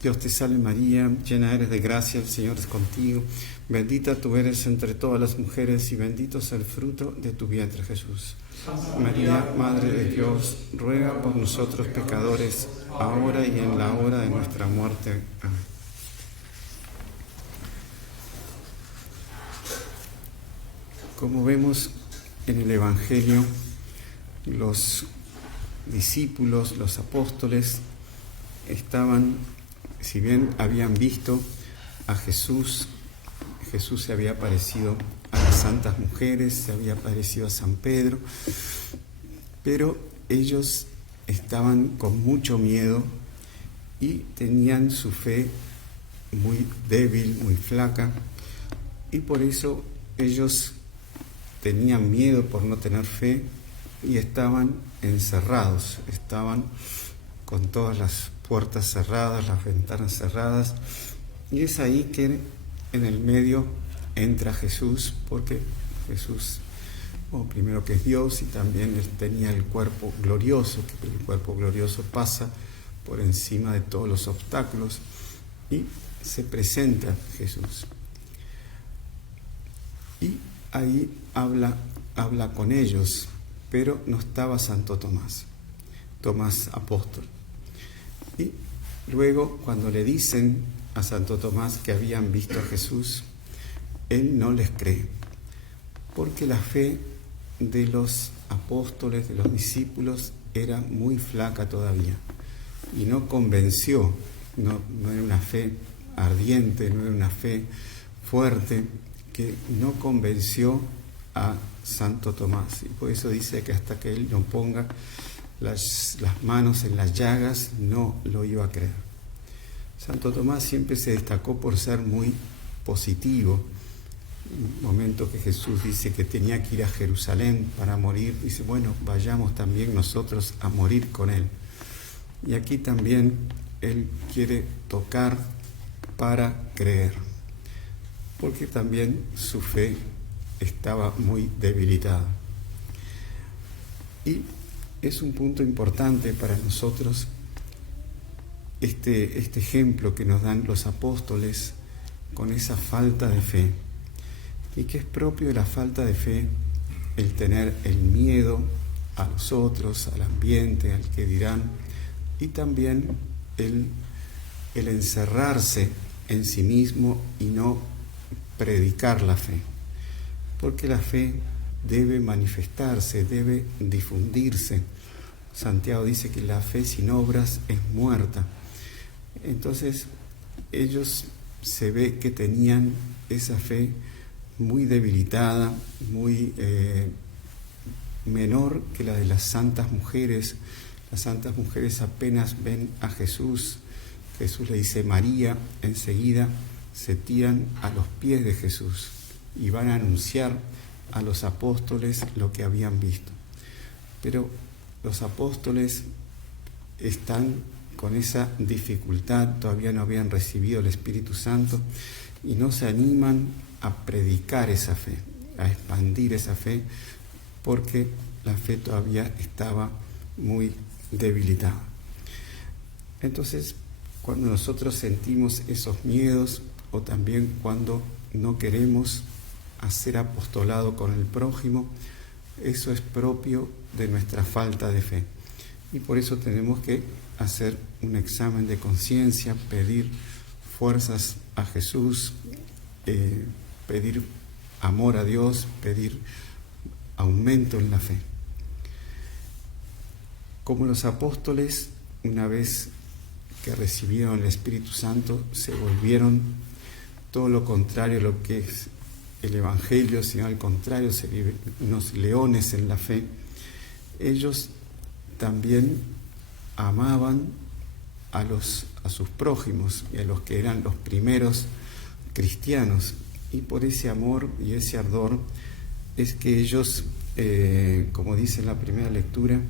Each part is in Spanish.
Dios te salve María, llena eres de gracia, el Señor es contigo, bendita tú eres entre todas las mujeres y bendito es el fruto de tu vientre Jesús. María, Madre de Dios, ruega por nosotros pecadores, ahora y en la hora de nuestra muerte. Amén. Como vemos en el Evangelio, los discípulos, los apóstoles, estaban, si bien habían visto a Jesús, Jesús se había aparecido a las santas mujeres, se había aparecido a San Pedro, pero ellos estaban con mucho miedo y tenían su fe muy débil, muy flaca, y por eso ellos tenían miedo por no tener fe y estaban encerrados, estaban con todas las puertas cerradas, las ventanas cerradas, y es ahí que en el medio entra Jesús, porque Jesús, primero que es Dios, y también él tenía el cuerpo glorioso, que el cuerpo glorioso pasa por encima de todos los obstáculos, y se presenta Jesús. Y ahí habla con ellos, pero no estaba Santo Tomás apóstol. Y luego, cuando le dicen a Santo Tomás que habían visto a Jesús, él no les cree, porque la fe de los apóstoles, de los discípulos, era muy flaca todavía, y no convenció, no era una fe ardiente, no era una fe fuerte, que no convenció a Santo Tomás, y por eso dice que hasta que él no ponga las manos en las llagas, no lo iba a creer. Santo Tomás siempre se destacó por ser muy positivo. En un momento que Jesús dice que tenía que ir a Jerusalén para morir, dice, bueno, vayamos también nosotros a morir con él. Y aquí también él quiere tocar para creer, porque también su fe estaba muy debilitada. Y es un punto importante para nosotros este ejemplo que nos dan los apóstoles con esa falta de fe, y que es propio de la falta de fe el tener el miedo a los otros, al ambiente, al que dirán, y también el encerrarse en sí mismo y no predicar la fe, porque la fe debe manifestarse, debe difundirse. Santiago dice que la fe sin obras es muerta. Entonces, ellos se ve que tenían esa fe muy debilitada, muy menor que la de las santas mujeres. Las santas mujeres apenas ven a Jesús, Jesús le dice María, enseguida se tiran a los pies de Jesús y van a anunciar a los apóstoles lo que habían visto. Pero los apóstoles están con esa dificultad, todavía no habían recibido el Espíritu Santo y no se animan a predicar esa fe, a expandir esa fe, porque la fe todavía estaba muy debilitada. Entonces, cuando nosotros sentimos esos miedos, o también cuando no queremos hacer apostolado con el prójimo, eso es propio de nuestra falta de fe. Y por eso tenemos que hacer un examen de conciencia, pedir fuerzas a Jesús, pedir amor a Dios, pedir aumento en la fe. Como los apóstoles, una vez que recibieron el Espíritu Santo, se volvieron todo lo contrario a lo que es el Evangelio, sino al contrario, unos leones en la fe. Ellos también amaban a sus prójimos y a los que eran los primeros cristianos, y por ese amor y ese ardor es que ellos, como dice en la primera lectura,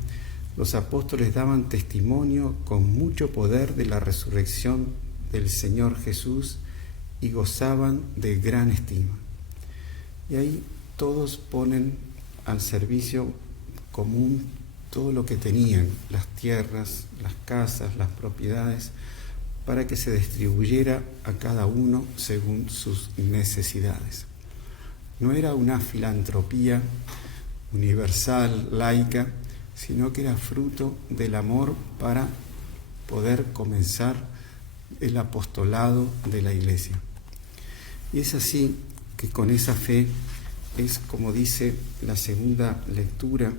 los apóstoles daban testimonio con mucho poder de la resurrección del Señor Jesús y gozaban de gran estima. Y ahí todos ponen al servicio común todo lo que tenían, las tierras, las casas, las propiedades, para que se distribuyera a cada uno según sus necesidades. No era una filantropía universal, laica, sino que era fruto del amor para poder comenzar el apostolado de la Iglesia. Y es así que con esa fe es como dice la segunda lectura,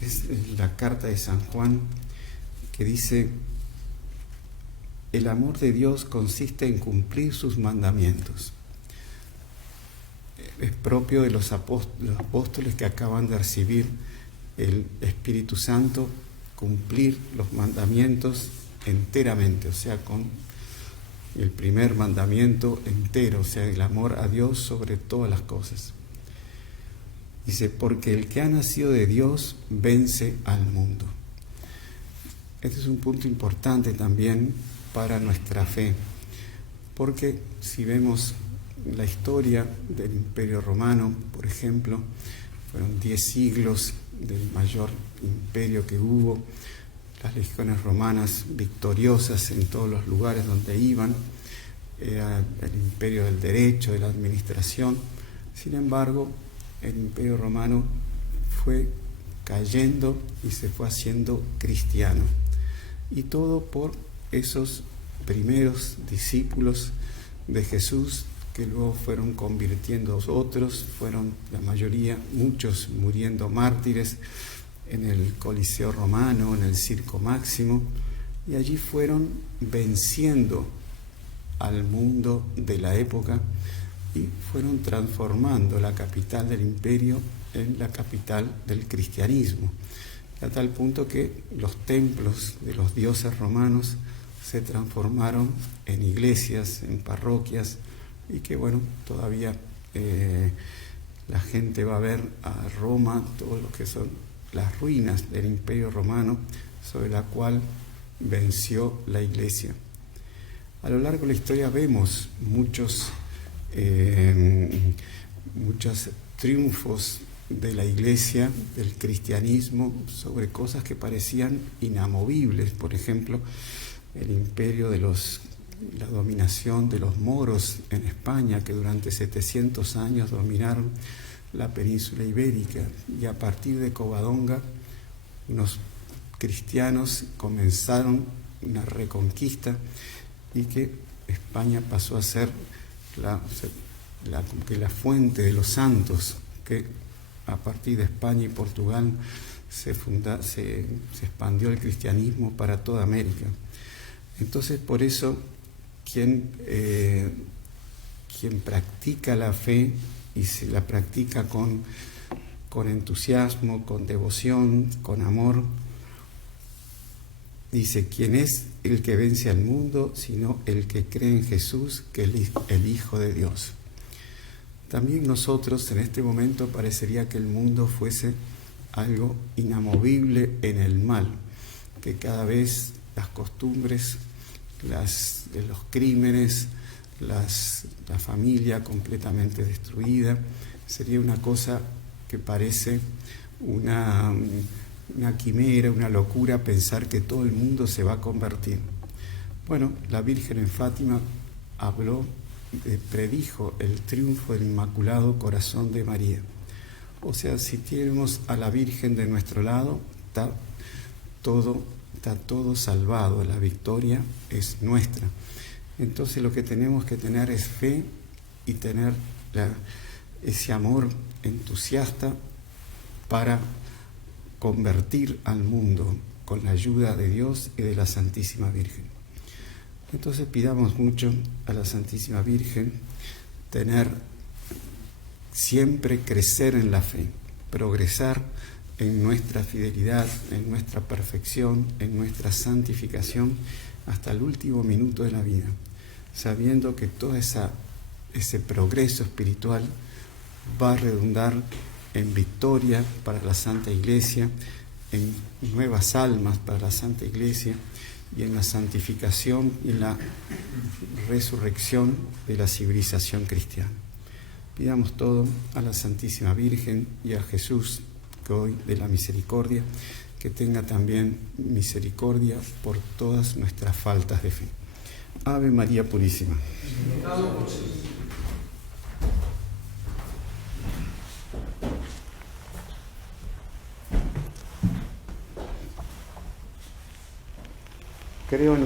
es la carta de San Juan, que dice: el amor de Dios consiste en cumplir sus mandamientos. Es propio de los apóstoles que acaban de recibir el Espíritu Santo, cumplir los mandamientos enteramente, o sea, con el primer mandamiento entero, o sea, el amor a Dios sobre todas las cosas. Dice, porque el que ha nacido de Dios vence al mundo. Este es un punto importante también para nuestra fe, porque si vemos la historia del Imperio Romano, por ejemplo, fueron 10 siglos del mayor imperio que hubo, las legiones romanas victoriosas en todos los lugares donde iban, era el imperio del derecho, de la administración. Sin embargo, el Imperio Romano fue cayendo y se fue haciendo cristiano. Y todo por esos primeros discípulos de Jesús que luego fueron convirtiendo a otros, fueron la mayoría, muchos muriendo mártires en el Coliseo Romano, en el Circo Máximo, y allí fueron venciendo al mundo de la época y fueron transformando la capital del imperio en la capital del cristianismo, a tal punto que los templos de los dioses romanos se transformaron en iglesias, en parroquias, y que bueno, todavía la gente va a ver a Roma todo lo que son las ruinas del Imperio Romano, sobre la cual venció la Iglesia. A lo largo de la historia vemos muchos triunfos de la Iglesia, del cristianismo, sobre cosas que parecían inamovibles. Por ejemplo, el imperio de la dominación de los moros en España, que durante 700 años dominaron la península ibérica, y a partir de Covadonga unos cristianos comenzaron una reconquista y que España pasó a ser la fuente de los santos, que a partir de España y Portugal se expandió el cristianismo para toda América. Entonces, por eso quien practica la fe y se la practica con entusiasmo, con devoción, con amor, dice: ¿quién es el que vence al mundo sino el que cree en Jesús, que es el Hijo de Dios? También nosotros en este momento parecería que el mundo fuese algo inamovible en el mal, que cada vez las costumbres, los crímenes, la familia completamente destruida, sería una cosa que parece una quimera, una locura pensar que todo el mundo se va a convertir. Bueno, la Virgen en Fátima predijo el triunfo del Inmaculado Corazón de María. O sea, si tenemos a la Virgen de nuestro lado, está todo salvado, la victoria es nuestra. Entonces lo que tenemos que tener es fe y tener ese amor entusiasta para convertir al mundo con la ayuda de Dios y de la Santísima Virgen. Entonces pidamos mucho a la Santísima Virgen siempre crecer en la fe, progresar en nuestra fidelidad, en nuestra perfección, en nuestra santificación hasta el último minuto de la vida, sabiendo que todo ese progreso espiritual va a redundar en victoria para la Santa Iglesia, en nuevas almas para la Santa Iglesia y en la santificación y en la resurrección de la civilización cristiana. Pidamos todo a la Santísima Virgen y a Jesús, que hoy de la misericordia, que tenga también misericordia por todas nuestras faltas de fe. Ave María Purísima. Creo en